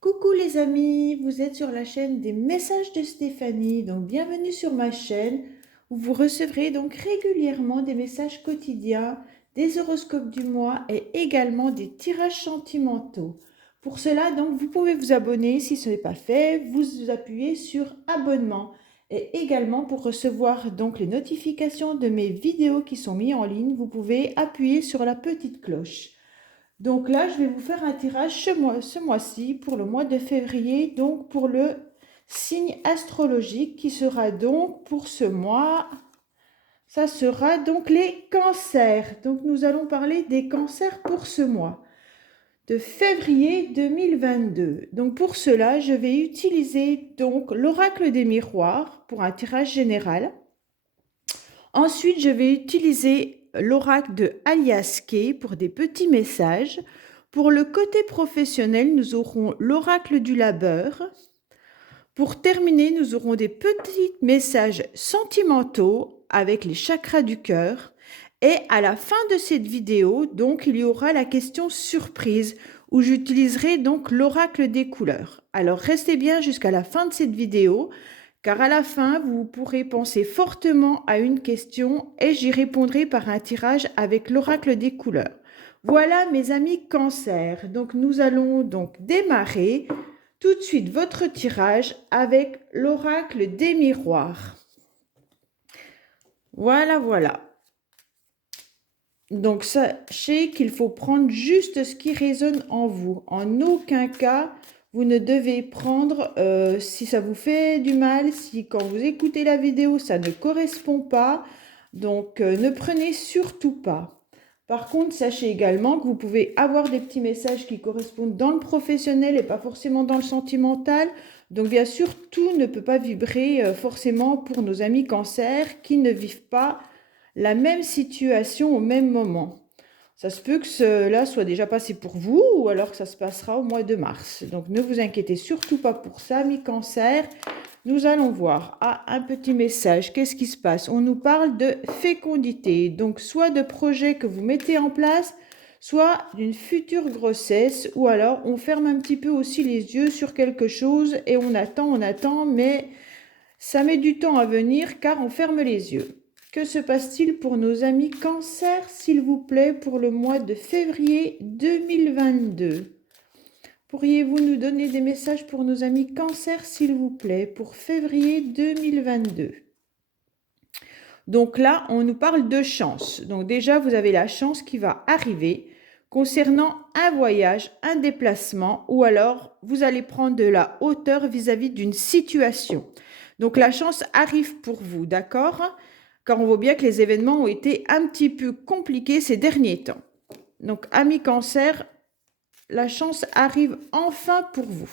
Coucou les amis, vous êtes sur la chaîne des messages de Stéphanie, donc bienvenue sur ma chaîne où vous recevrez donc régulièrement des messages quotidiens, des horoscopes du mois et également des tirages sentimentaux. Pour cela donc vous pouvez vous abonner si ce n'est pas fait, vous appuyez sur abonnement et également pour recevoir donc les notifications de mes vidéos qui sont mises en ligne, vous pouvez appuyer sur la petite cloche. Donc là, je vais vous faire un tirage ce mois-ci pour le mois de février, donc pour le signe astrologique qui sera donc pour ce mois, ça sera donc les cancers. Donc nous allons parler des cancers pour ce mois de février 2022. Donc pour cela, je vais utiliser donc l'oracle des miroirs pour un tirage général. Ensuite, je vais utiliser l'oracle de Alias Kay pour des petits messages. Pour le côté professionnel, nous aurons l'oracle du labeur. Pour terminer, nous aurons des petits messages sentimentaux avec les chakras du cœur. Et à la fin de cette vidéo, donc, il y aura la question surprise où j'utiliserai donc l'oracle des couleurs. Alors, restez bien jusqu'à la fin de cette vidéo car à la fin, vous pourrez penser fortement à une question et j'y répondrai par un tirage avec l'oracle des couleurs. Voilà mes amis Cancer. Donc nous allons donc démarrer tout de suite votre tirage avec l'oracle des miroirs. Voilà, voilà. Donc sachez qu'il faut prendre juste ce qui résonne en vous. En aucun cas, vous ne devez prendre si ça vous fait du mal, si quand vous écoutez la vidéo, ça ne correspond pas. Donc, ne prenez surtout pas. Par contre, sachez également que vous pouvez avoir des petits messages qui correspondent dans le professionnel et pas forcément dans le sentimental. Donc, bien sûr, tout ne peut pas vibrer forcément pour nos amis cancer qui ne vivent pas la même situation au même moment. Ça se peut que cela soit déjà passé pour vous ou alors que ça se passera au mois de mars. Donc ne vous inquiétez surtout pas pour ça, mi-cancer. Nous allons voir. Ah, un petit message. Qu'est-ce qui se passe? On nous parle de fécondité. Donc soit de projets que vous mettez en place, soit d'une future grossesse, ou alors on ferme un petit peu aussi les yeux sur quelque chose et on attend, mais ça met du temps à venir car on ferme les yeux. Que se passe-t-il pour nos amis Cancer, s'il vous plaît, pour le mois de février 2022? Pourriez-vous nous donner des messages pour nos amis Cancer, s'il vous plaît, pour février 2022? Donc là, on nous parle de chance. Donc déjà, vous avez la chance qui va arriver concernant un voyage, un déplacement, ou alors vous allez prendre de la hauteur vis-à-vis d'une situation. Donc la chance arrive pour vous, d'accord? Car on voit bien que les événements ont été un petit peu compliqués ces derniers temps. Donc, amis Cancer, la chance arrive enfin pour vous.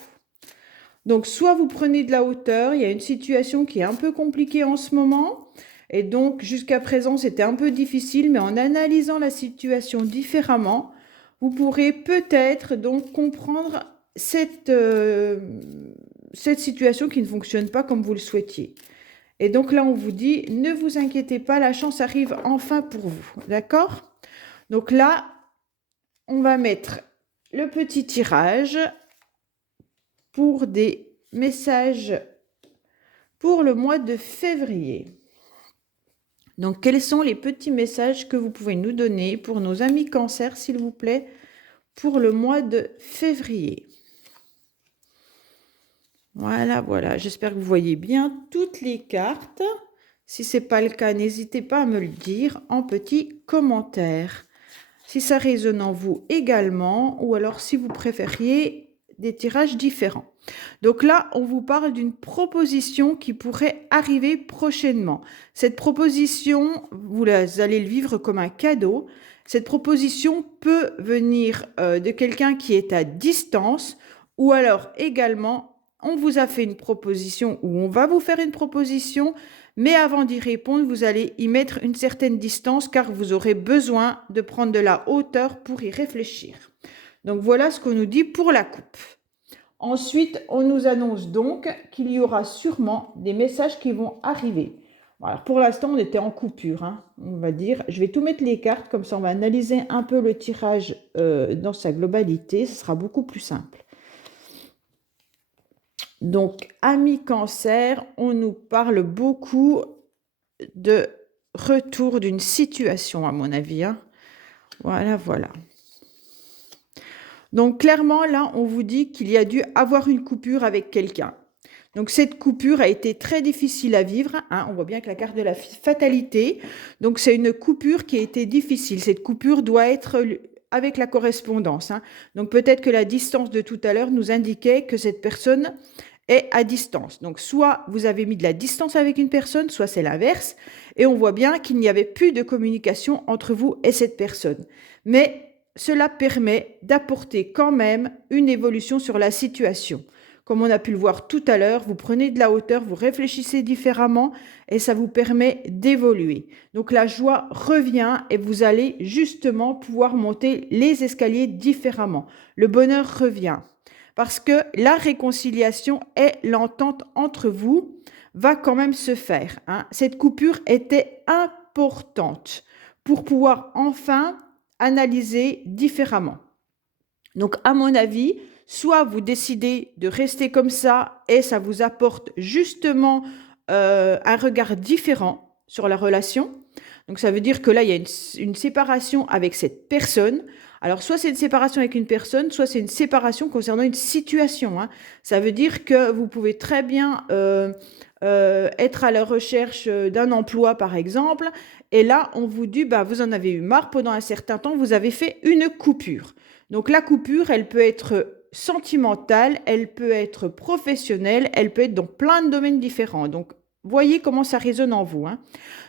Donc, soit vous prenez de la hauteur, il y a une situation qui est un peu compliquée en ce moment, et donc jusqu'à présent c'était un peu difficile, mais en analysant la situation différemment, vous pourrez peut-être donc comprendre cette situation qui ne fonctionne pas comme vous le souhaitiez. Et donc là, on vous dit, ne vous inquiétez pas, la chance arrive enfin pour vous. D'accord? Donc là, on va mettre le petit tirage pour des messages pour le mois de février. Donc, quels sont les petits messages que vous pouvez nous donner pour nos amis Cancer, s'il vous plaît, pour le mois de février? Voilà, voilà. J'espère que vous voyez bien toutes les cartes. Si ce n'est pas le cas, n'hésitez pas à me le dire en petit commentaire. Si ça résonne en vous également, ou alors si vous préfériez des tirages différents. Donc là, on vous parle d'une proposition qui pourrait arriver prochainement. Cette proposition, vous allez le vivre comme un cadeau. Cette proposition peut venir de quelqu'un qui est à distance, ou alors également, on vous a fait une proposition ou on va vous faire une proposition, mais avant d'y répondre, vous allez y mettre une certaine distance car vous aurez besoin de prendre de la hauteur pour y réfléchir. Donc voilà ce qu'on nous dit pour la coupe. Ensuite, on nous annonce donc qu'il y aura sûrement des messages qui vont arriver. Alors pour l'instant, on était en coupure, hein, on va dire. Je vais tout mettre les cartes, comme ça on va analyser un peu le tirage dans sa globalité. Ce sera beaucoup plus simple. Donc, amis cancer, on nous parle beaucoup de retour d'une situation, à mon avis, hein. Voilà, voilà. Donc, clairement, là, on vous dit qu'il y a dû avoir une coupure avec quelqu'un. Donc, cette coupure a été très difficile à vivre, hein. On voit bien que la carte de la fatalité. Donc, c'est une coupure qui a été difficile. Cette coupure doit être avec la correspondance, hein. Donc, peut-être que la distance de tout à l'heure nous indiquait que cette personne est à distance. Donc, soit vous avez mis de la distance avec une personne, soit c'est l'inverse. Et on voit bien qu'il n'y avait plus de communication entre vous et cette personne. Mais cela permet d'apporter quand même une évolution sur la situation. Comme on a pu le voir tout à l'heure, vous prenez de la hauteur, vous réfléchissez différemment et ça vous permet d'évoluer. Donc la joie revient et vous allez justement pouvoir monter les escaliers différemment. Le bonheur revient parce que la réconciliation et l'entente entre vous va quand même se faire, hein. Cette coupure était importante pour pouvoir enfin analyser différemment. Donc, à mon avis, soit vous décidez de rester comme ça et ça vous apporte justement un regard différent sur la relation. Donc, ça veut dire que là, il y a une séparation avec cette personne. Alors, soit c'est une séparation avec une personne, soit c'est une séparation concernant une situation, hein. Ça veut dire que vous pouvez très bien être à la recherche d'un emploi, par exemple. Et là, on vous dit, bah, vous en avez eu marre pendant un certain temps, vous avez fait une coupure. Donc la coupure, elle peut être sentimentale, elle peut être professionnelle, elle peut être dans plein de domaines différents. Donc voyez comment ça résonne en vous, hein.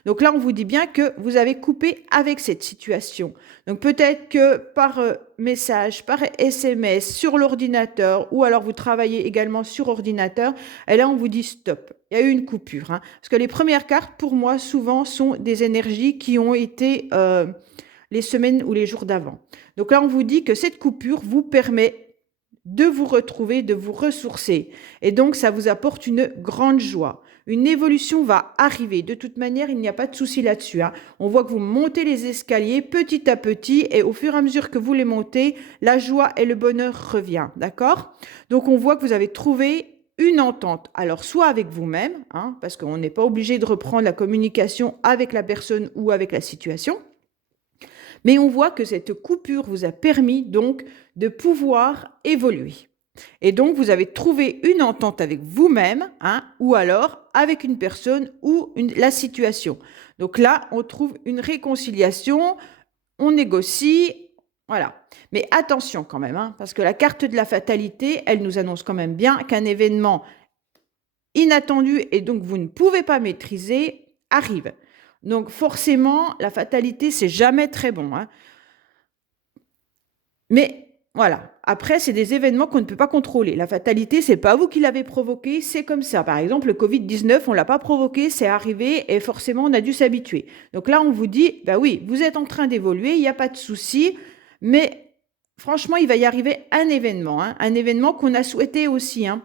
Donc là, on vous dit bien que vous avez coupé avec cette situation. Donc peut-être que par message, par SMS, sur l'ordinateur, ou alors vous travaillez également sur ordinateur, et là, on vous dit stop. Il y a eu une coupure, hein. Parce que les premières cartes, pour moi, souvent, sont des énergies qui ont été les semaines ou les jours d'avant. Donc là, on vous dit que cette coupure vous permet de vous retrouver, de vous ressourcer. Et donc, ça vous apporte une grande joie. Une évolution va arriver. De toute manière, il n'y a pas de souci là-dessus, hein. On voit que vous montez les escaliers petit à petit et au fur et à mesure que vous les montez, la joie et le bonheur reviennent. D'accord? Donc, on voit que vous avez trouvé une entente. Alors, soit avec vous-même, hein, parce qu'on n'est pas obligé de reprendre la communication avec la personne ou avec la situation. Mais on voit que cette coupure vous a permis donc de pouvoir évoluer. Et donc, vous avez trouvé une entente avec vous-même, hein, ou alors avec une personne ou la situation. Donc là, on trouve une réconciliation, on négocie, voilà. Mais attention quand même, hein, parce que la carte de la fatalité, elle nous annonce quand même bien qu'un événement inattendu et donc vous ne pouvez pas maîtriser arrive. Donc forcément, la fatalité, c'est jamais très bon, hein. Mais voilà, après, c'est des événements qu'on ne peut pas contrôler. La fatalité, c'est pas vous qui l'avez provoqué, c'est comme ça. Par exemple, le Covid-19, on l'a pas provoqué, c'est arrivé et forcément, on a dû s'habituer. Donc là, on vous dit, bah oui, vous êtes en train d'évoluer, il n'y a pas de souci, mais franchement, il va y arriver un événement, hein, un événement qu'on a souhaité aussi, hein.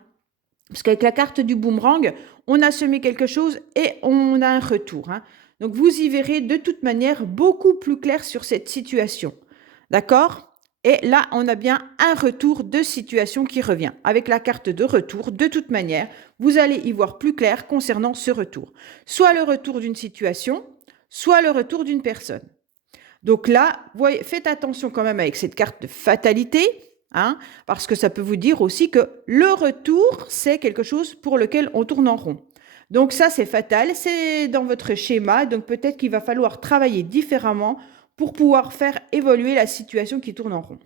Parce qu'avec la carte du boomerang, on a semé quelque chose et on a un retour, hein. Donc, vous y verrez de toute manière beaucoup plus clair sur cette situation. D'accord? Et là, on a bien un retour de situation qui revient. Avec la carte de retour, de toute manière, vous allez y voir plus clair concernant ce retour. Soit le retour d'une situation, soit le retour d'une personne. Donc là, voyez, faites attention quand même avec cette carte de fatalité, hein, parce que ça peut vous dire aussi que le retour, c'est quelque chose pour lequel on tourne en rond. Donc ça, c'est fatal, c'est dans votre schéma, donc peut-être qu'il va falloir travailler différemment pour pouvoir faire évoluer la situation qui tourne en rond.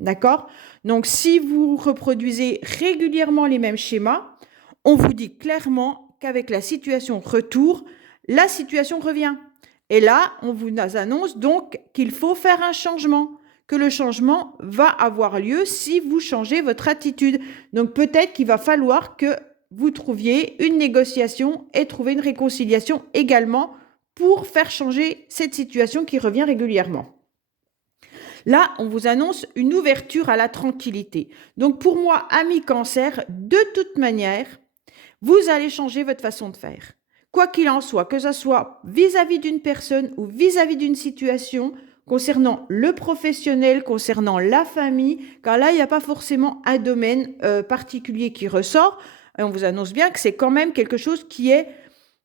D'accord? Donc, si vous reproduisez régulièrement les mêmes schémas, on vous dit clairement qu'avec la situation retour, la situation revient. Et là, on vous annonce donc qu'il faut faire un changement, que le changement va avoir lieu si vous changez votre attitude. Donc, peut-être qu'il va falloir que vous trouviez une négociation et trouver une réconciliation également pour faire changer cette situation qui revient régulièrement. Là, on vous annonce une ouverture à la tranquillité. Donc pour moi, amis cancer, de toute manière, vous allez changer votre façon de faire. Quoi qu'il en soit, que ce soit vis-à-vis d'une personne ou vis-à-vis d'une situation, concernant le professionnel, concernant la famille, car là, il n'y a pas forcément un domaine particulier qui ressort. et on vous annonce bien que c'est quand même quelque chose qui est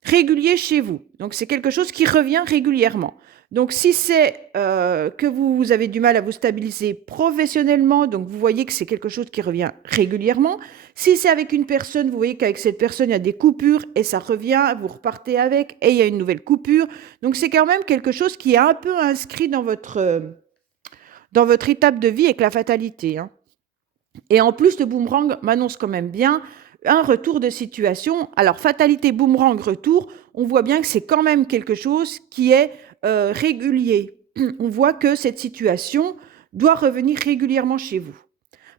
régulier chez vous. Donc, c'est quelque chose qui revient régulièrement. Donc, si c'est que vous avez du mal à vous stabiliser professionnellement, donc vous voyez que c'est quelque chose qui revient régulièrement. Si c'est avec une personne, vous voyez qu'avec cette personne, il y a des coupures et ça revient, vous repartez avec et il y a une nouvelle coupure. Donc, c'est quand même quelque chose qui est un peu inscrit dans votre étape de vie avec la fatalité, hein. Et en plus, le boomerang m'annonce quand même bien un retour de situation. Alors, fatalité, boomerang, retour, on voit bien que c'est quand même quelque chose qui est régulier. On voit que cette situation doit revenir régulièrement chez vous.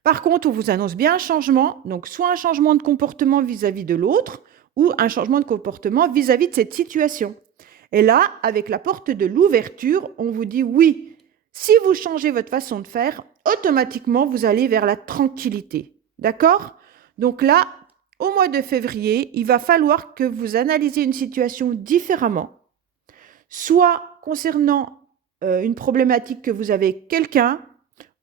Par contre, on vous annonce bien un changement, donc soit un changement de comportement vis-à-vis de l'autre, ou un changement de comportement vis-à-vis de cette situation. Et là, avec la porte de l'ouverture, on vous dit oui, si vous changez votre façon de faire, automatiquement, vous allez vers la tranquillité. D'accord? Donc là, au mois de février, il va falloir que vous analysiez une situation différemment, soit concernant une problématique que vous avez avec quelqu'un,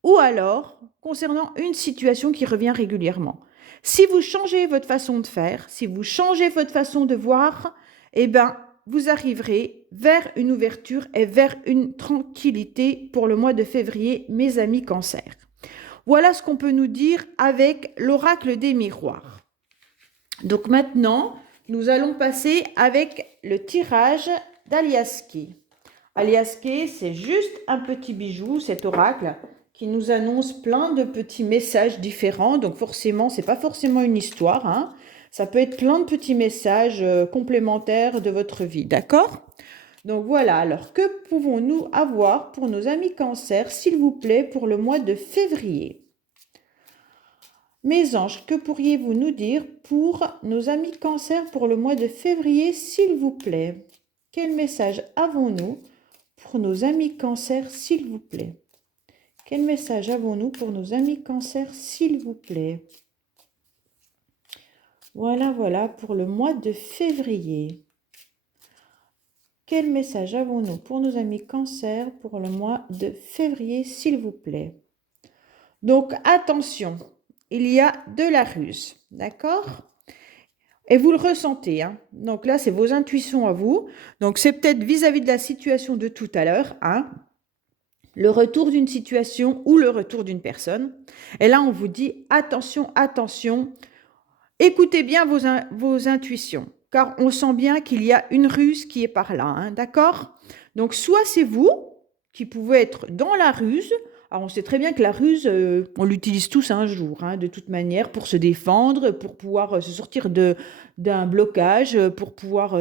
ou alors concernant une situation qui revient régulièrement. Si vous changez votre façon de faire, si vous changez votre façon de voir, eh bien, vous arriverez vers une ouverture et vers une tranquillité pour le mois de février, mes amis Cancer. Voilà ce qu'on peut nous dire avec l'oracle des miroirs. Donc maintenant, nous allons passer avec le tirage d'Aliaské. Aliaské, c'est juste un petit bijou, cet oracle, qui nous annonce plein de petits messages différents. Donc forcément, ce n'est pas forcément une histoire, hein. Ça peut être plein de petits messages complémentaires de votre vie, d'accord? Donc voilà, alors que pouvons-nous avoir pour nos amis Cancer, s'il vous plaît, pour le mois de février? Mes anges, que pourriez-vous nous dire pour nos amis Cancer pour le mois de février, s'il vous plaît? Quel message avons-nous pour nos amis Cancer, s'il vous plaît? Quel message avons-nous pour nos amis Cancer, s'il vous plaît? Voilà, voilà, pour le mois de février. Quel message avons-nous pour nos amis Cancer pour le mois de février, s'il vous plaît? Donc, attention, il y a de la ruse, d'accord? Et vous le ressentez, hein? Donc là, c'est vos intuitions à vous. Donc, c'est peut-être vis-à-vis de la situation de tout à l'heure, hein? Le retour d'une situation ou le retour d'une personne. Et là, on vous dit, attention, attention, écoutez bien vos intuitions, car on sent bien qu'il y a une ruse qui est par là, hein, d'accord? Donc, soit c'est vous qui pouvez être dans la ruse. Alors, on sait très bien que la ruse, on l'utilise tous un jour, hein, de toute manière, pour se défendre, pour pouvoir se sortir d'un blocage, pour pouvoir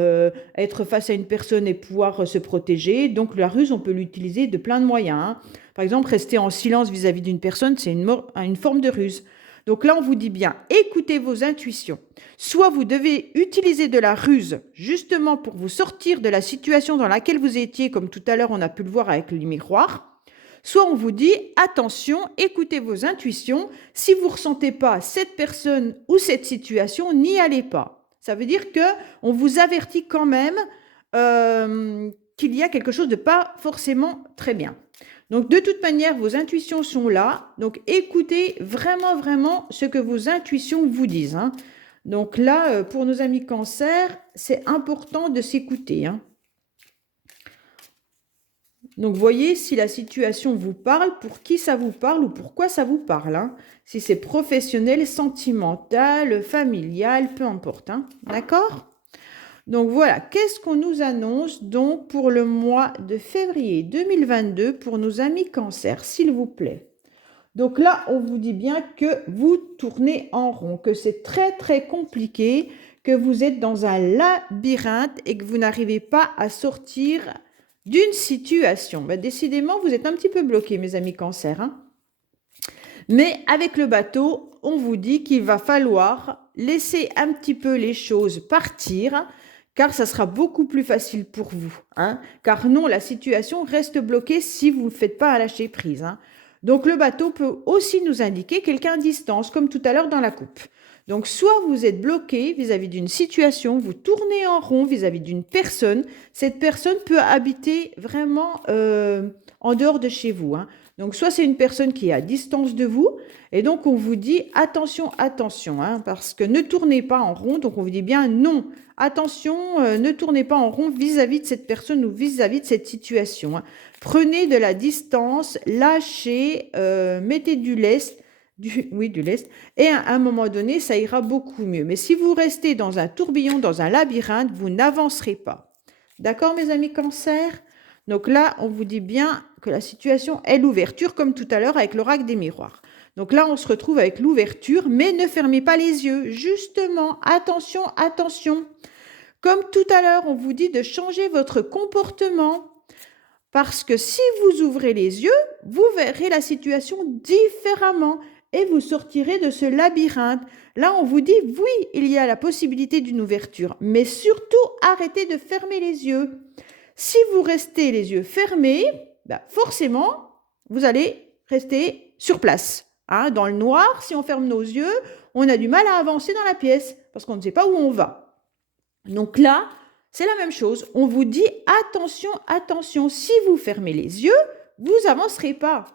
être face à une personne et pouvoir se protéger. Donc, la ruse, on peut l'utiliser de plein de moyens, hein. Par exemple, rester en silence vis-à-vis d'une personne, c'est une forme de ruse. Donc là, on vous dit bien, écoutez vos intuitions. Soit vous devez utiliser de la ruse, justement pour vous sortir de la situation dans laquelle vous étiez, comme tout à l'heure, on a pu le voir avec le miroir. Soit on vous dit, attention, écoutez vos intuitions. Si vous ne ressentez pas cette personne ou cette situation, n'y allez pas. Ça veut dire qu'on vous avertit quand même qu'il y a quelque chose de pas forcément très bien. Donc, de toute manière, vos intuitions sont là. Donc, écoutez vraiment, vraiment ce que vos intuitions vous disent, hein. Donc là, pour nos amis Cancer, c'est important de s'écouter, hein. Donc, voyez si la situation vous parle, pour qui ça vous parle ou pourquoi ça vous parle, hein. Si c'est professionnel, sentimental, familial, peu importe, hein. D'accord ? Donc voilà, qu'est-ce qu'on nous annonce donc pour le mois de février 2022 pour nos amis Cancer, s'il vous plaît? Donc là, on vous dit bien que vous tournez en rond, que c'est très très compliqué, que vous êtes dans un labyrinthe et que vous n'arrivez pas à sortir d'une situation. Ben, décidément, vous êtes un petit peu bloqué, mes amis Cancer, hein. Mais avec le bateau, on vous dit qu'il va falloir laisser un petit peu les choses partir, car ça sera beaucoup plus facile pour vous, hein. Car non, la situation reste bloquée si vous ne faites pas un lâcher prise, hein. Donc le bateau peut aussi nous indiquer quelqu'un à distance, comme tout à l'heure dans la coupe. Donc soit vous êtes bloqué vis-à-vis d'une situation, vous tournez en rond vis-à-vis d'une personne. Cette personne peut habiter vraiment en dehors de chez vous, hein. Donc, soit c'est une personne qui est à distance de vous, et donc on vous dit attention, attention, hein, parce que ne tournez pas en rond. Donc, on vous dit bien non, attention, ne tournez pas en rond vis-à-vis de cette personne ou vis-à-vis de cette situation, hein. Prenez de la distance, lâchez, mettez du lest, oui, du lest, et à un moment donné, ça ira beaucoup mieux. Mais si vous restez dans un tourbillon, dans un labyrinthe, vous n'avancerez pas. D'accord, mes amis Cancer? Donc là, on vous dit bien que la situation est l'ouverture, comme tout à l'heure avec l'oracle des miroirs. Donc là, on se retrouve avec l'ouverture, mais ne fermez pas les yeux. Justement, attention, attention. Comme tout à l'heure, on vous dit de changer votre comportement. Parce que si vous ouvrez les yeux, vous verrez la situation différemment et vous sortirez de ce labyrinthe. Là, on vous dit, oui, il y a la possibilité d'une ouverture, mais surtout, arrêtez de fermer les yeux. Si vous restez les yeux fermés, forcément, vous allez rester sur place. Hein, dans le noir, si on ferme nos yeux, on a du mal à avancer dans la pièce parce qu'on ne sait pas où on va. Donc là, c'est la même chose. On vous dit attention, attention. Si vous fermez les yeux, vous n'avancerez pas.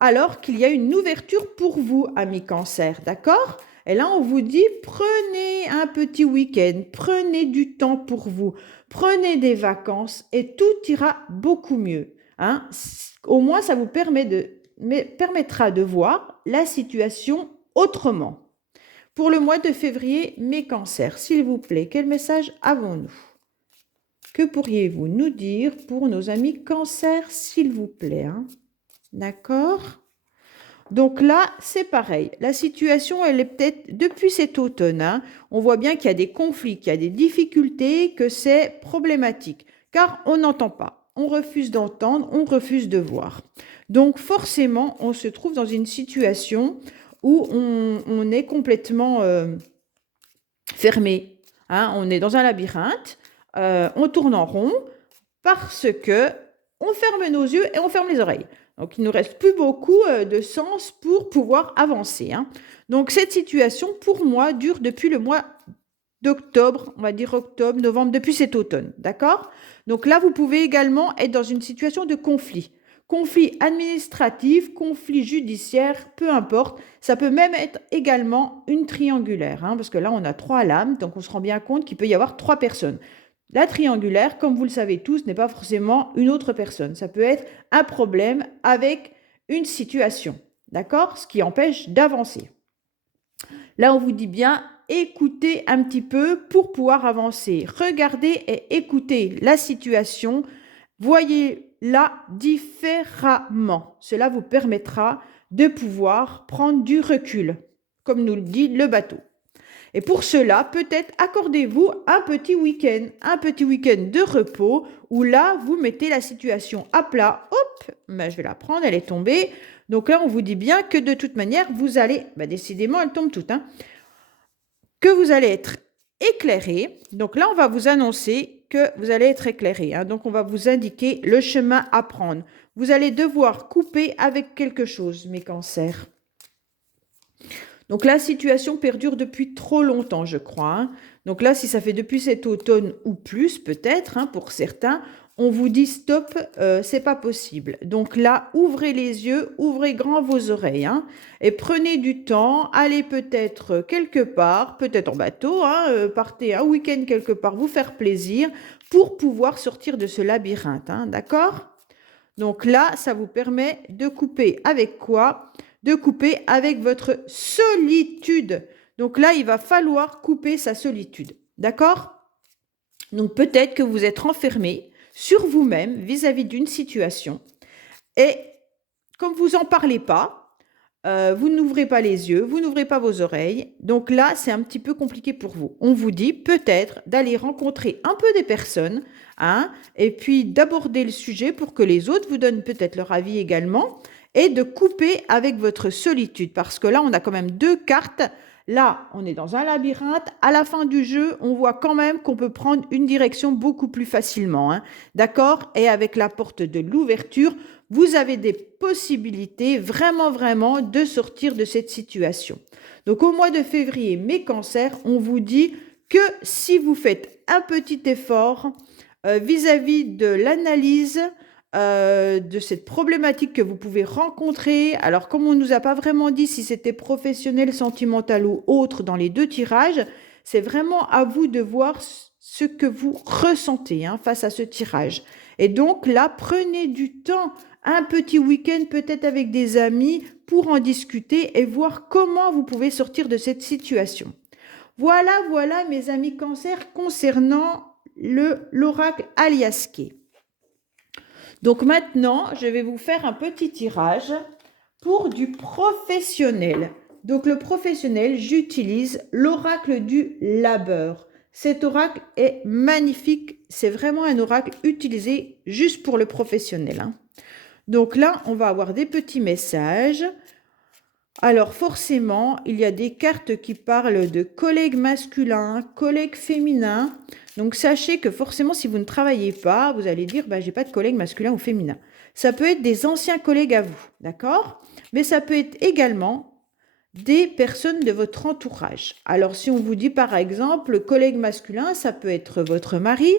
Alors qu'il y a une ouverture pour vous, amis Cancer, d'accord? Et là, on vous dit prenez un petit week-end, prenez du temps pour vous, prenez des vacances et tout ira beaucoup mieux. Hein? Au moins, ça vous permettra de voir la situation autrement. Pour le mois de février, mes Cancers, s'il vous plaît, quel message avons-nous? Que pourriez-vous nous dire pour nos amis Cancer, s'il vous plaît, hein? D'accord? Donc là, c'est pareil. La situation, elle est peut-être depuis cet automne, hein, on voit bien qu'il y a des conflits, qu'il y a des difficultés, que c'est problématique. Car on n'entend pas. On refuse d'entendre, on refuse de voir. Donc forcément, on se trouve dans une situation où on est complètement fermé. Hein, on est dans un labyrinthe, on tourne en rond parce que on ferme nos yeux et on ferme les oreilles. Donc, il ne nous reste plus beaucoup de sens pour pouvoir avancer. Hein. Donc, cette situation, pour moi, dure depuis le mois d'octobre, on va dire octobre, novembre, depuis cet automne. D'accord? Donc là, vous pouvez également être dans une situation de conflit. Conflit administratif, conflit judiciaire, peu importe. Ça peut même être également une triangulaire, hein, parce que là, on a 3 lames, donc on se rend bien compte qu'il peut y avoir 3 personnes. La triangulaire, comme vous le savez tous, n'est pas forcément une autre personne. Ça peut être un problème avec une situation, d'accord? Ce qui empêche d'avancer. Là, on vous dit bien, écoutez un petit peu pour pouvoir avancer. Regardez et écoutez la situation. Voyez-la différemment. Cela vous permettra de pouvoir prendre du recul, comme nous le dit le bateau. Et pour cela, peut-être accordez-vous un petit week-end de repos où là, vous mettez la situation à plat. Hop, je vais la prendre, elle est tombée. Donc là, on vous dit bien que de toute manière, vous allez, décidément, elle tombe toute, hein, que vous allez être éclairé. Donc là, on va vous annoncer que vous allez être éclairé. Hein. Donc, on va vous indiquer le chemin à prendre. Vous allez devoir couper avec quelque chose, mes Cancers. Donc la situation perdure depuis trop longtemps, je crois. Hein. Donc là, si ça fait depuis cet automne ou plus, peut-être, hein, pour certains, on vous dit stop, c'est pas possible. Donc là, ouvrez les yeux, ouvrez grand vos oreilles, hein, et prenez du temps, allez peut-être quelque part, peut-être en bateau, hein, partez un week-end quelque part, vous faire plaisir pour pouvoir sortir de ce labyrinthe, hein, d'accord? Donc là, ça vous permet de couper avec quoi? De couper avec votre solitude. Donc là, il va falloir couper sa solitude. D'accord? Donc peut-être que vous êtes renfermé sur vous-même vis-à-vis d'une situation. Et comme vous n'en parlez pas, vous n'ouvrez pas les yeux, vous n'ouvrez pas vos oreilles. Donc là, c'est un petit peu compliqué pour vous. On vous dit peut-être d'aller rencontrer un peu des personnes, hein, et puis d'aborder le sujet pour que les autres vous donnent peut-être leur avis également, et de couper avec votre solitude. Parce que là, on a quand même 2 cartes. Là, on est dans un labyrinthe. À la fin du jeu, on voit quand même qu'on peut prendre une direction beaucoup plus facilement. Hein. D'accord? Et avec la porte de l'ouverture, vous avez des possibilités vraiment de sortir de cette situation. Donc, au mois de février, mes Cancers, on vous dit que si vous faites un petit effort vis-à-vis de l'analyse, de cette problématique que vous pouvez rencontrer. Alors, comme on ne nous a pas vraiment dit si c'était professionnel, sentimental ou autre dans les deux tirages, c'est vraiment à vous de voir ce que vous ressentez face à ce tirage. Et donc là, prenez du temps, un petit week-end peut-être avec des amis pour en discuter et voir comment vous pouvez sortir de cette situation. Voilà, voilà mes amis Cancer concernant l'oracle Aliasqué. Donc maintenant, je vais vous faire un petit tirage pour du professionnel. Donc le professionnel, j'utilise l'oracle du labeur. Cet oracle est magnifique. C'est vraiment un oracle utilisé juste pour le professionnel. Donc là, on va avoir des petits messages. Alors forcément, il y a des cartes qui parlent de collègues masculins, collègues féminins. Donc sachez que forcément, si vous ne travaillez pas, vous allez dire, j'ai pas de collègues masculins ou féminins. Ça peut être des anciens collègues à vous, d'accord? Mais ça peut être également des personnes de votre entourage. Alors si on vous dit par exemple, collègue masculin, ça peut être votre mari,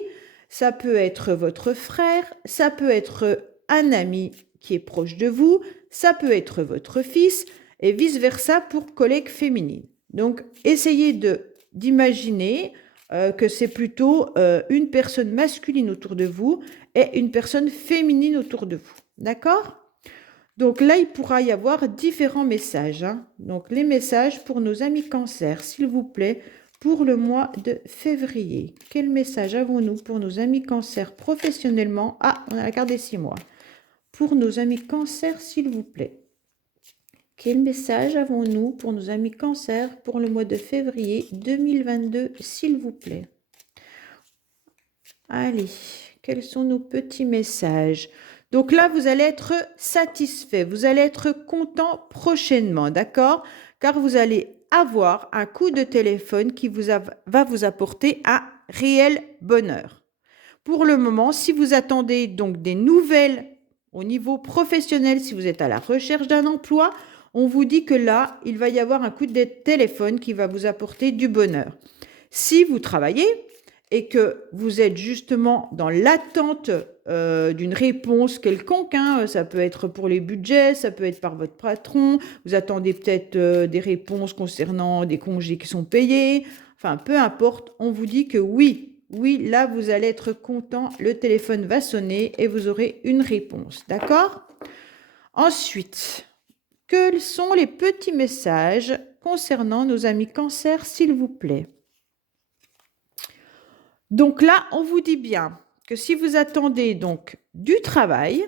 ça peut être votre frère, ça peut être un ami qui est proche de vous, ça peut être votre fils, et vice-versa pour collègues féminines. Donc, essayez d'imaginer que c'est plutôt une personne masculine autour de vous et une personne féminine autour de vous. D'accord? Donc là, il pourra y avoir différents messages. Donc, les messages pour nos amis Cancer, s'il vous plaît, pour le mois de février. Quel message avons-nous pour nos amis Cancer professionnellement? Ah, on a la carte des 6 mois. Pour nos amis Cancer, s'il vous plaît. Quel message avons-nous pour nos amis Cancer pour le mois de février 2022, s'il vous plaît? Allez, quels sont nos petits messages? Donc là, vous allez être satisfait, vous allez être content prochainement, d'accord? Car vous allez avoir un coup de téléphone qui va vous apporter un réel bonheur. Pour le moment, si vous attendez donc des nouvelles au niveau professionnel, si vous êtes à la recherche d'un emploi, on vous dit que là, il va y avoir un coup de téléphone qui va vous apporter du bonheur. Si vous travaillez et que vous êtes justement dans l'attente d'une réponse quelconque, ça peut être pour les budgets, ça peut être par votre patron, vous attendez peut-être des réponses concernant des congés qui sont payés, enfin peu importe, on vous dit que oui, là vous allez être content, le téléphone va sonner et vous aurez une réponse, d'accord? Ensuite, quels sont les petits messages concernant nos amis Cancer, s'il vous plaît? Donc là, on vous dit bien que si vous attendez donc du travail,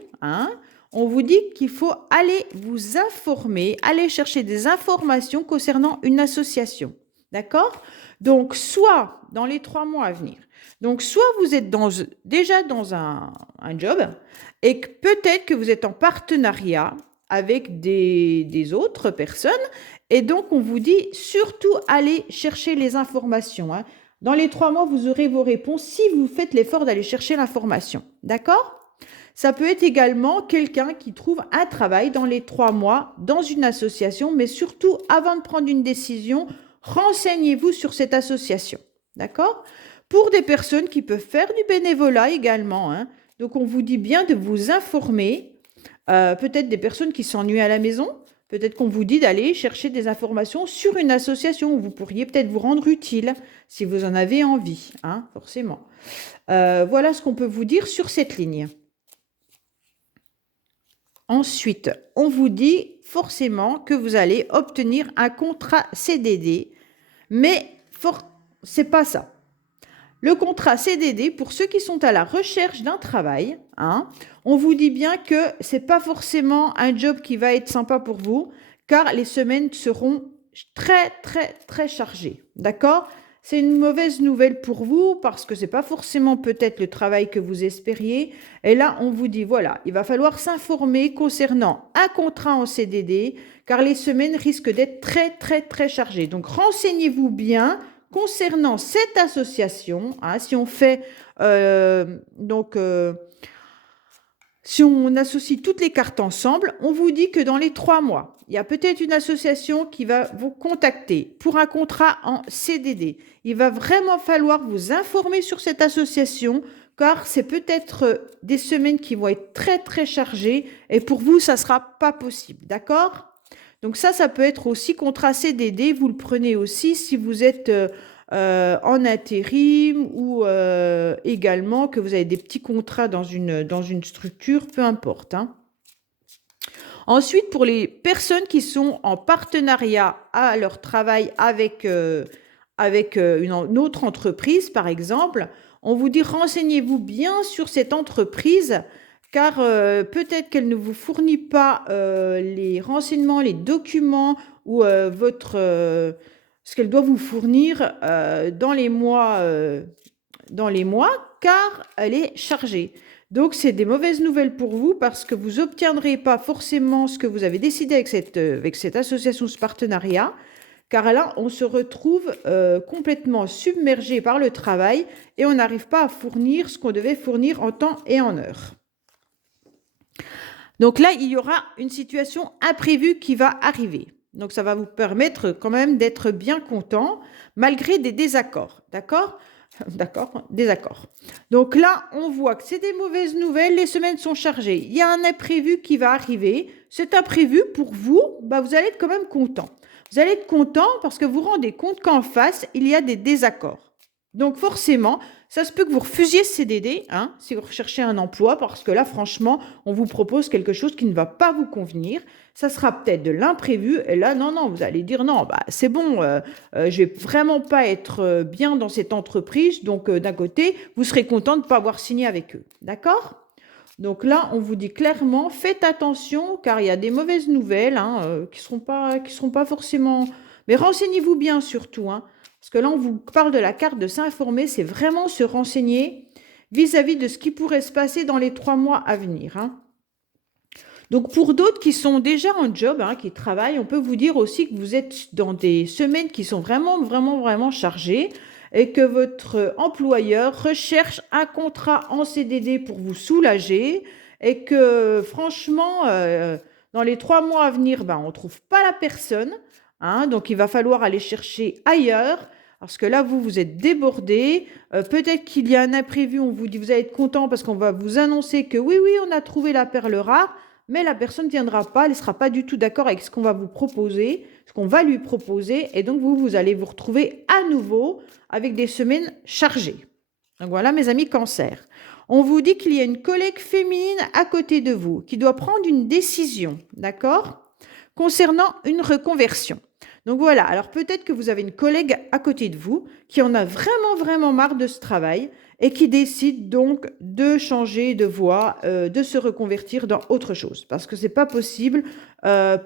on vous dit qu'il faut aller vous informer, aller chercher des informations concernant une association. D'accord? Donc, soit dans les 3 mois à venir, donc soit vous êtes déjà dans un job et que peut-être que vous êtes en partenariat avec des autres personnes et donc on vous dit surtout aller chercher les informations. Dans les 3 mois, vous aurez vos réponses si vous faites l'effort d'aller chercher l'information. D'accord? Ça peut être également quelqu'un qui trouve un travail dans les 3 mois dans une association, mais surtout, avant de prendre une décision, renseignez-vous sur cette association. D'accord? Pour des personnes qui peuvent faire du bénévolat également. Donc, on vous dit bien de vous informer. Peut-être des personnes qui s'ennuient à la maison. Peut-être qu'on vous dit d'aller chercher des informations sur une association où vous pourriez peut-être vous rendre utile si vous en avez envie, forcément. Voilà ce qu'on peut vous dire sur cette ligne. Ensuite, on vous dit forcément que vous allez obtenir un contrat CDD, mais c'est pas ça. Le contrat CDD, pour ceux qui sont à la recherche d'un travail, on vous dit bien que ce n'est pas forcément un job qui va être sympa pour vous, car les semaines seront très, très, très chargées. D'accord? C'est une mauvaise nouvelle pour vous, parce que ce n'est pas forcément peut-être le travail que vous espériez. Et là, on vous dit, voilà, il va falloir s'informer concernant un contrat en CDD, car les semaines risquent d'être très, très, très chargées. Donc, renseignez-vous bien concernant cette association, si on fait Si on associe toutes les cartes ensemble, on vous dit que dans les 3 mois, il y a peut-être une association qui va vous contacter pour un contrat en CDD. Il va vraiment falloir vous informer sur cette association car c'est peut-être des semaines qui vont être très très chargées et pour vous, ça ne sera pas possible. D'accord? Donc ça peut être aussi contrat CDD. Vous le prenez aussi si vous êtes en intérim ou également que vous avez des petits contrats dans une structure, peu importe. Hein. Ensuite, pour les personnes qui sont en partenariat à leur travail avec une autre entreprise, par exemple, on vous dit renseignez-vous bien sur cette entreprise car peut-être qu'elle ne vous fournit pas les renseignements, les documents ou ce qu'elle doit vous fournir dans les mois, car elle est chargée. Donc, c'est des mauvaises nouvelles pour vous parce que vous n'obtiendrez pas forcément ce que vous avez décidé avec cette association, ce partenariat, car là, on se retrouve complètement submergé par le travail et on n'arrive pas à fournir ce qu'on devait fournir en temps et en heure. Donc là, il y aura une situation imprévue qui va arriver. Donc, ça va vous permettre quand même d'être bien content malgré des désaccords. D'accord ? D'accord, désaccord. Donc là, on voit que c'est des mauvaises nouvelles, les semaines sont chargées. Il y a un imprévu qui va arriver. Cet imprévu, pour vous, vous allez être quand même content. Vous allez être content parce que vous vous rendez compte qu'en face, il y a des désaccords. Donc forcément, ça se peut que vous refusiez ce CDD, hein, si vous recherchez un emploi, parce que là, franchement, on vous propose quelque chose qui ne va pas vous convenir. Ça sera peut-être de l'imprévu. Et là, non, vous allez dire non, c'est bon, je vais vraiment pas être bien dans cette entreprise. Donc, d'un côté, vous serez content de ne pas avoir signé avec eux. D'accord ? Donc là, on vous dit clairement, faites attention, car il y a des mauvaises nouvelles qui seront pas forcément... Mais renseignez-vous bien surtout, hein. Parce que là, on vous parle de la carte de s'informer, c'est vraiment se renseigner vis-à-vis de ce qui pourrait se passer dans les 3 mois à venir. Hein. Donc, pour d'autres qui sont déjà en job, qui travaillent, on peut vous dire aussi que vous êtes dans des semaines qui sont vraiment chargées et que votre employeur recherche un contrat en CDD pour vous soulager et que, franchement, dans les 3 mois à venir, on ne trouve pas la personne. Hein, donc, il va falloir aller chercher ailleurs. Parce que là, vous êtes débordé. Peut-être qu'il y a un imprévu. On vous dit, vous allez être content parce qu'on va vous annoncer que oui, on a trouvé la perle rare. Mais la personne ne viendra pas. Elle ne sera pas du tout d'accord avec ce qu'on va vous proposer, ce qu'on va lui proposer. Et donc, vous allez vous retrouver à nouveau avec des semaines chargées. Donc, voilà, mes amis Cancer. On vous dit qu'il y a une collègue féminine à côté de vous qui doit prendre une décision, d'accord, concernant une reconversion. Donc voilà, alors peut-être que vous avez une collègue à côté de vous qui en a vraiment marre de ce travail et qui décide donc de changer de voie, de se reconvertir dans autre chose. Parce que ce n'est pas possible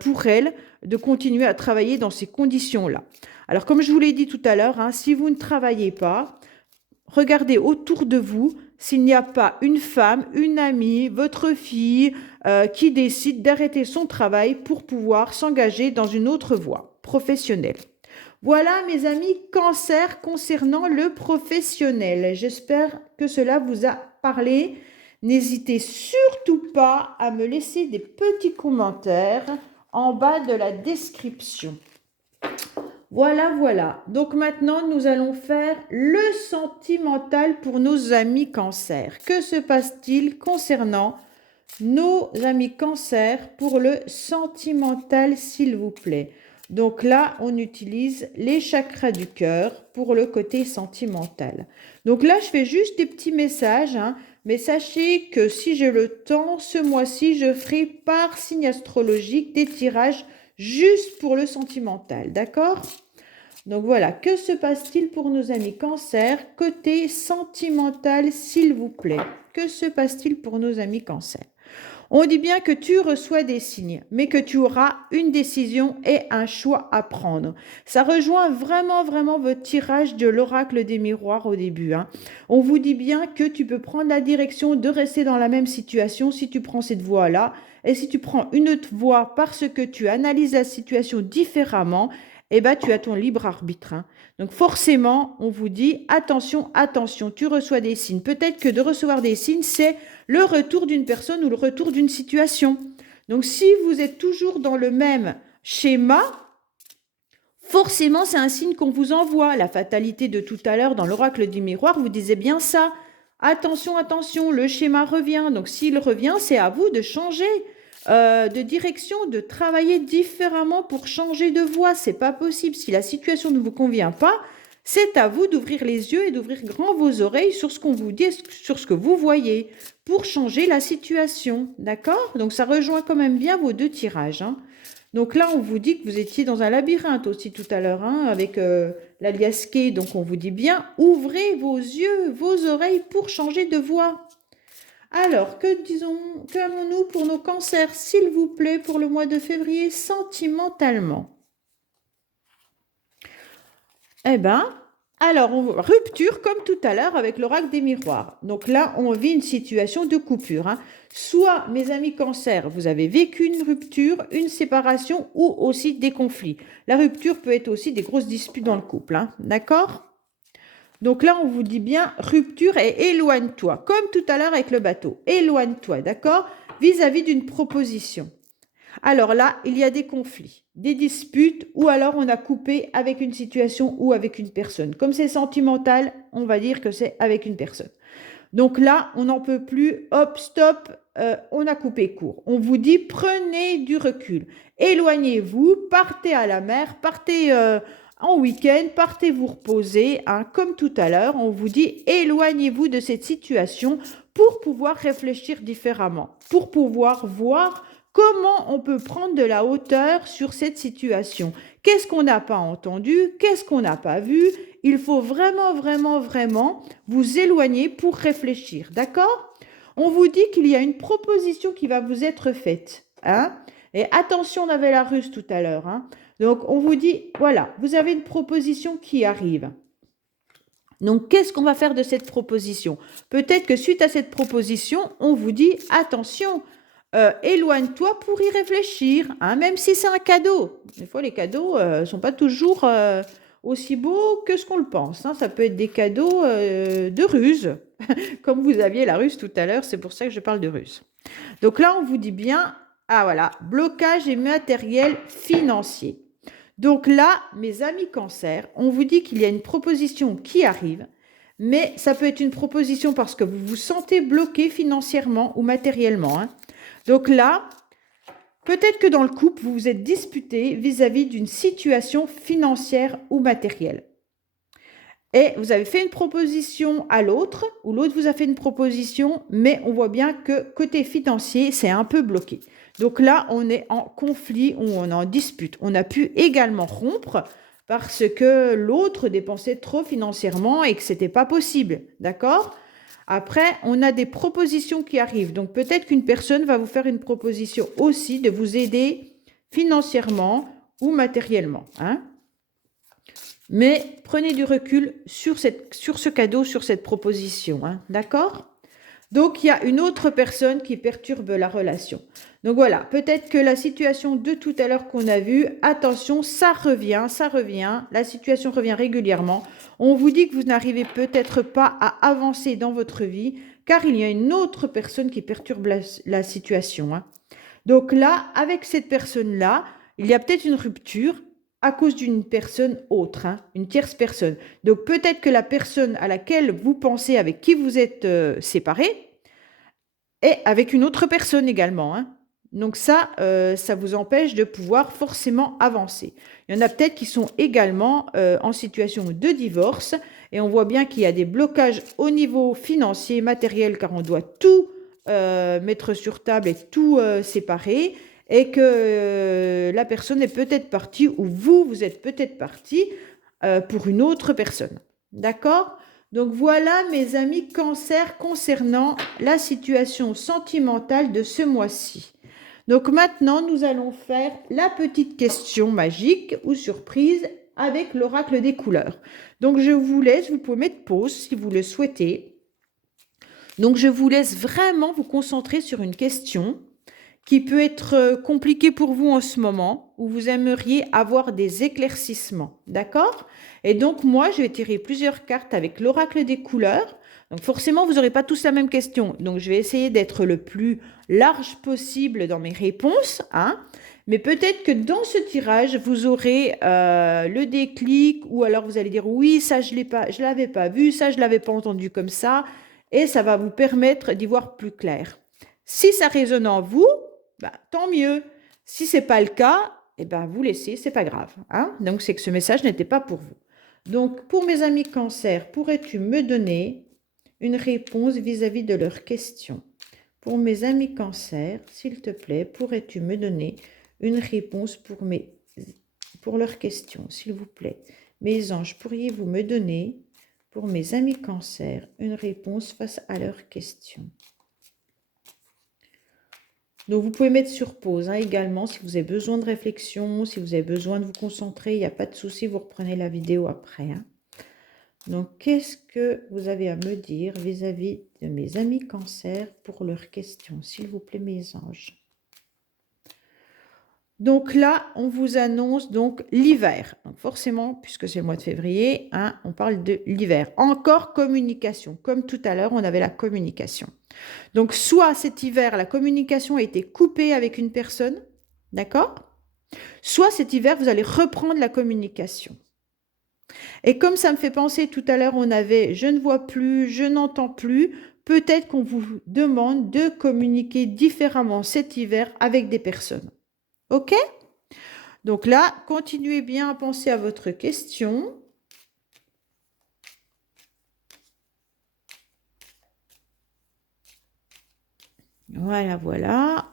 pour elle de continuer à travailler dans ces conditions-là. Alors comme je vous l'ai dit tout à l'heure, si vous ne travaillez pas, regardez autour de vous s'il n'y a pas une femme, une amie, votre fille qui décide d'arrêter son travail pour pouvoir s'engager dans une autre voie professionnelle. Voilà mes amis Cancer concernant le professionnel. J'espère que cela vous a parlé. N'hésitez surtout pas à me laisser des petits commentaires en bas de la description. Voilà. Donc maintenant, nous allons faire le sentimental pour nos amis Cancer. Que se passe-t-il concernant nos amis Cancer pour le sentimental, s'il vous plaît? Donc là, on utilise les chakras du cœur pour le côté sentimental. Donc là, je fais juste des petits messages, mais sachez que si j'ai le temps, ce mois-ci, je ferai par signe astrologique des tirages juste pour le sentimental, d'accord? Donc voilà, que se passe-t-il pour nos amis Cancer? Côté sentimental, s'il vous plaît. Que se passe-t-il pour nos amis Cancer? On dit bien que tu reçois des signes, mais que tu auras une décision et un choix à prendre. Ça rejoint vraiment votre tirage de l'oracle des miroirs au début. On vous dit bien que tu peux prendre la direction de rester dans la même situation si tu prends cette voie-là. Et si tu prends une autre voie parce que tu analyses la situation différemment, eh ben, tu as ton libre arbitre, hein. Donc forcément, on vous dit attention, attention, tu reçois des signes. Peut-être que de recevoir des signes, c'est le retour d'une personne ou le retour d'une situation. Donc si vous êtes toujours dans le même schéma, forcément, c'est un signe qu'on vous envoie. La fatalité de tout à l'heure dans l'oracle du miroir vous disait bien ça. Attention, attention, le schéma revient. Donc s'il revient, c'est à vous de changer de direction, de travailler différemment pour changer de voie. C'est pas possible. Si la situation ne vous convient pas, c'est à vous d'ouvrir les yeux et d'ouvrir grand vos oreilles sur ce qu'on vous dit, sur ce que vous voyez, pour changer la situation. D'accord? Donc ça rejoint quand même bien vos deux tirages, hein. Donc là, on vous dit que vous étiez dans un labyrinthe aussi tout à l'heure, hein, avec l'alias K. Donc on vous dit bien, ouvrez vos yeux, vos oreilles pour changer de voie. Alors, qu'avons-nous pour nos cancers, s'il vous plaît, pour le mois de février, sentimentalement? Eh bien, alors, rupture, comme tout à l'heure, avec l'oracle des miroirs. Donc là, on vit une situation de coupure, hein. Soit, mes amis cancers, vous avez vécu une rupture, une séparation ou aussi des conflits. La rupture peut être aussi des grosses disputes dans le couple, hein. D'accord? Donc là, on vous dit bien rupture et éloigne-toi, comme tout à l'heure avec le bateau. Éloigne-toi, d'accord? Vis-à-vis d'une proposition. Alors là, il y a des conflits, des disputes, ou alors on a coupé avec une situation ou avec une personne. Comme c'est sentimental, on va dire que c'est avec une personne. Donc là, on n'en peut plus, hop, stop, on a coupé court. On vous dit, prenez du recul, éloignez-vous, partez à la mer, partez en week-end, partez vous reposer, hein, comme tout à l'heure, on vous dit, éloignez-vous de cette situation pour pouvoir réfléchir différemment, pour pouvoir voir comment on peut prendre de la hauteur sur cette situation. Qu'est-ce qu'on n'a pas entendu? Qu'est-ce qu'on n'a pas vu? Il faut vraiment, vraiment, vraiment vous éloigner pour réfléchir, d'accord? On vous dit qu'il y a une proposition qui va vous être faite, hein? Et attention, on avait la ruse tout à l'heure, hein? Donc, on vous dit, voilà, vous avez une proposition qui arrive. Donc, qu'est-ce qu'on va faire de cette proposition? Peut-être que suite à cette proposition, on vous dit, attention, éloigne-toi pour y réfléchir, hein, même si c'est un cadeau. Des fois, les cadeaux ne sont pas toujours aussi beaux que ce qu'on le pense, hein. Ça peut être des cadeaux de ruse, comme vous aviez la ruse tout à l'heure, c'est pour ça que je parle de ruse. Donc là, on vous dit bien, ah voilà, blocage et matériel financier. Donc là, mes amis cancer, on vous dit qu'il y a une proposition qui arrive, mais ça peut être une proposition parce que vous vous sentez bloqué financièrement ou matériellement, hein. Donc là, peut-être que dans le couple, vous vous êtes disputé vis-à-vis d'une situation financière ou matérielle. Et vous avez fait une proposition à l'autre, ou l'autre vous a fait une proposition, mais on voit bien que côté financier, c'est un peu bloqué. Donc là, on est en conflit ou on est en dispute. On a pu également rompre parce que l'autre dépensait trop financièrement et que ce n'était pas possible. D'accord? Après, on a des propositions qui arrivent. Donc peut-être qu'une personne va vous faire une proposition aussi de vous aider financièrement ou matériellement, hein? Mais prenez du recul sur ce cadeau, sur cette proposition, hein, d'accord? Donc, il y a une autre personne qui perturbe la relation. Donc voilà, peut-être que la situation de tout à l'heure qu'on a vue, attention, ça revient, la situation revient régulièrement. On vous dit que vous n'arrivez peut-être pas à avancer dans votre vie, car il y a une autre personne qui perturbe la situation, hein. Donc là, avec cette personne-là, il y a peut-être une rupture à cause d'une personne autre, hein, une tierce personne. Donc peut-être que la personne à laquelle vous pensez, avec qui vous êtes séparés, est avec une autre personne également, hein. Donc ça vous empêche de pouvoir forcément avancer. Il y en a peut-être qui sont également en situation de divorce et on voit bien qu'il y a des blocages au niveau financier, matériel, car on doit tout mettre sur table et tout séparer, et que la personne est peut-être partie ou vous êtes peut-être parti pour une autre personne. D'accord? Donc voilà mes amis cancer concernant la situation sentimentale de ce mois-ci. Donc maintenant, nous allons faire la petite question magique ou surprise avec l'oracle des couleurs. Donc je vous laisse, vous pouvez mettre pause si vous le souhaitez. Donc je vous laisse vraiment vous concentrer sur une question qui peut être compliqué pour vous en ce moment, où vous aimeriez avoir des éclaircissements, d'accord? Et donc, moi, je vais tirer plusieurs cartes avec l'oracle des couleurs. Donc, forcément, vous n'aurez pas tous la même question. Donc, je vais essayer d'être le plus large possible dans mes réponses, hein? Mais peut-être que dans ce tirage, vous aurez le déclic, ou alors vous allez dire, oui, ça, je ne l'avais pas vu, ça, je ne l'avais pas entendu comme ça, et ça va vous permettre d'y voir plus clair. Si ça résonne en vous, bah, tant mieux. Si ce n'est pas le cas, eh ben, vous laissez, c'est pas grave, hein? Donc, c'est que ce message n'était pas pour vous. Donc, pour mes amis cancer, pourrais-tu me donner une réponse vis-à-vis de leurs questions? Pour mes amis cancer, s'il te plaît, pourrais-tu me donner une réponse pour leurs questions, s'il vous plaît? Mes anges, pourriez-vous me donner, pour mes amis cancer, une réponse face à leurs questions? Donc, vous pouvez mettre sur pause hein, également si vous avez besoin de réflexion, si vous avez besoin de vous concentrer, il n'y a pas de souci, vous reprenez la vidéo après. Hein. Donc, qu'est-ce que vous avez à me dire vis-à-vis de mes amis cancer pour leurs questions, s'il vous plaît, mes anges? Donc là, on vous annonce donc l'hiver. Donc forcément, puisque c'est le mois de février, hein, on parle de l'hiver. Encore communication. Comme tout à l'heure, on avait la communication. Donc soit cet hiver, la communication a été coupée avec une personne, d'accord? Soit cet hiver, vous allez reprendre la communication. Et comme ça me fait penser, tout à l'heure, on avait « je ne vois plus, je n'entends plus », peut-être qu'on vous demande de communiquer différemment cet hiver avec des personnes. OK? Donc là, continuez bien à penser à votre question. Voilà, voilà.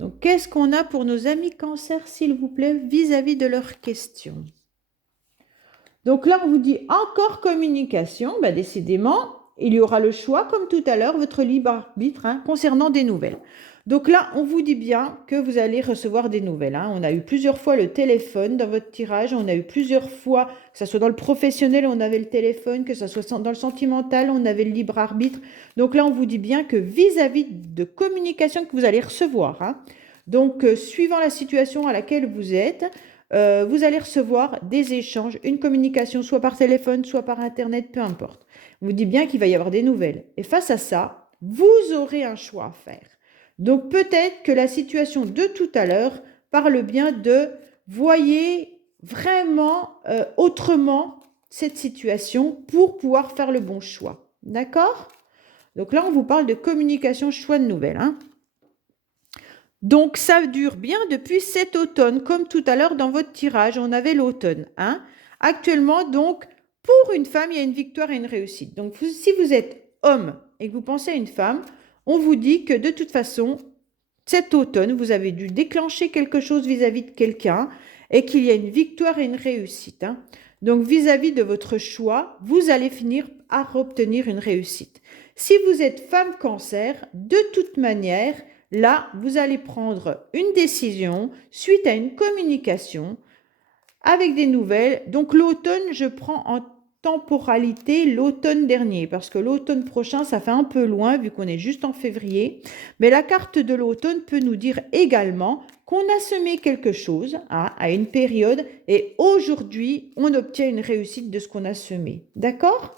Donc, qu'est-ce qu'on a pour nos amis cancer, s'il vous plaît, vis-à-vis de leurs questions? Donc là, on vous dit encore communication. Ben, décidément, il y aura le choix, comme tout à l'heure, votre libre arbitre hein, concernant des nouvelles. Donc là, on vous dit bien que vous allez recevoir des nouvelles. Hein. On a eu plusieurs fois le téléphone dans votre tirage. On a eu plusieurs fois, que ce soit dans le professionnel, on avait le téléphone, que ce soit dans le sentimental, on avait le libre arbitre. Donc là, on vous dit bien que vis-à-vis de communication que vous allez recevoir, hein, donc suivant la situation à laquelle vous êtes, vous allez recevoir des échanges, une communication soit par téléphone, soit par Internet, peu importe. On vous dit bien qu'il va y avoir des nouvelles. Et face à ça, vous aurez un choix à faire. Donc peut-être que la situation de tout à l'heure parle bien de voyez vraiment autrement cette situation pour pouvoir faire le bon choix. D'accord? Donc là, on vous parle de communication, choix de nouvelles. Hein. Donc ça dure bien depuis cet automne, comme tout à l'heure dans votre tirage, on avait l'automne. Hein. Actuellement, donc, pour une femme, il y a une victoire et une réussite. Donc si vous êtes homme et que vous pensez à une femme, on vous dit que de toute façon, cet automne, vous avez dû déclencher quelque chose vis-à-vis de quelqu'un et qu'il y a une victoire et une réussite. Hein. Donc, vis-à-vis de votre choix, vous allez finir par obtenir une réussite. Si vous êtes femme cancer, de toute manière, là, vous allez prendre une décision suite à une communication avec des nouvelles. Donc, l'automne, je prends en temporalité l'automne dernier, parce que l'automne prochain, ça fait un peu loin vu qu'on est juste en février. Mais la carte de l'automne peut nous dire également qu'on a semé quelque chose hein, à une période et aujourd'hui, on obtient une réussite de ce qu'on a semé. D'accord?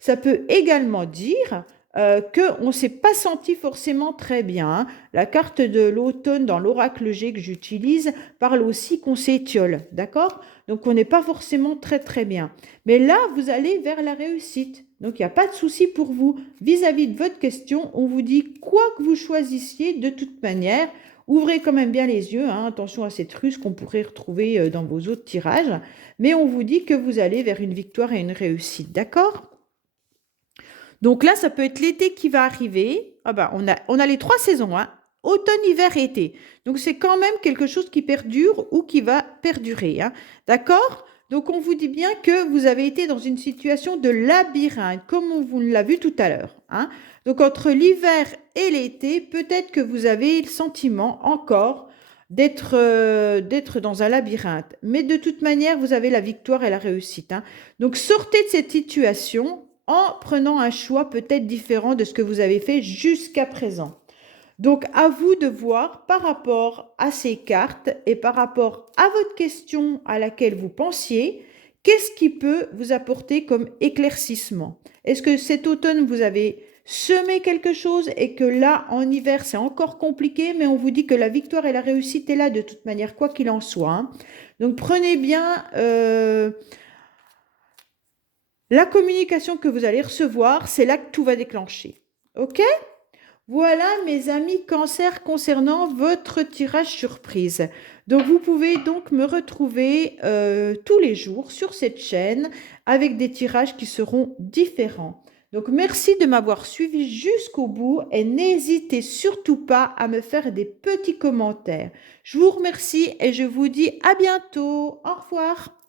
Ça peut également dire qu'on ne s'est pas senti forcément très bien. Hein. La carte de l'automne dans l'oracle G que j'utilise parle aussi qu'on s'étiole, d'accord? Donc, on n'est pas forcément très très bien. Mais là, vous allez vers la réussite. Donc, il n'y a pas de souci pour vous. Vis-à-vis de votre question, on vous dit quoi que vous choisissiez de toute manière, ouvrez quand même bien les yeux. Hein, attention à cette ruse qu'on pourrait retrouver dans vos autres tirages. Mais on vous dit que vous allez vers une victoire et une réussite, d'accord? Donc là, ça peut être l'été qui va arriver. Ah ben, on a les 3 saisons, hein. Automne, hiver, été. Donc, c'est quand même quelque chose qui perdure ou qui va perdurer. Hein. D'accord? Donc, on vous dit bien que vous avez été dans une situation de labyrinthe, comme on vous l'a vu tout à l'heure. Hein. Donc, entre l'hiver et l'été, peut-être que vous avez le sentiment encore d'être dans un labyrinthe. Mais de toute manière, vous avez la victoire et la réussite. Hein. Donc, sortez de cette situation en prenant un choix peut-être différent de ce que vous avez fait jusqu'à présent. Donc, à vous de voir par rapport à ces cartes et par rapport à votre question à laquelle vous pensiez, qu'est-ce qui peut vous apporter comme éclaircissement? Est-ce que cet automne, vous avez semé quelque chose et que là, en hiver, c'est encore compliqué, mais on vous dit que la victoire et la réussite est là de toute manière, quoi qu'il en soit, hein. Donc, prenez bien la communication que vous allez recevoir, c'est là que tout va déclencher. OK? Voilà, mes amis Cancer, concernant votre tirage surprise. Donc, vous pouvez donc me retrouver tous les jours sur cette chaîne avec des tirages qui seront différents. Donc, merci de m'avoir suivi jusqu'au bout et n'hésitez surtout pas à me faire des petits commentaires. Je vous remercie et je vous dis à bientôt. Au revoir.